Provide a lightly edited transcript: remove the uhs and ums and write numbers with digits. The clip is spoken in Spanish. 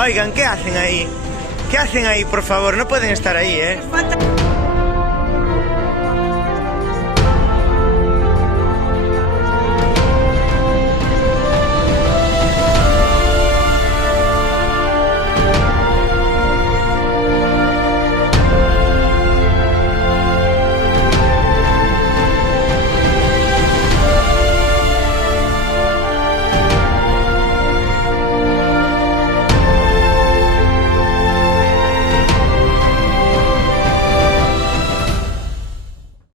Oigan, ¿qué hacen ahí? ¿Qué hacen ahí, por favor? No pueden estar ahí, ¿eh?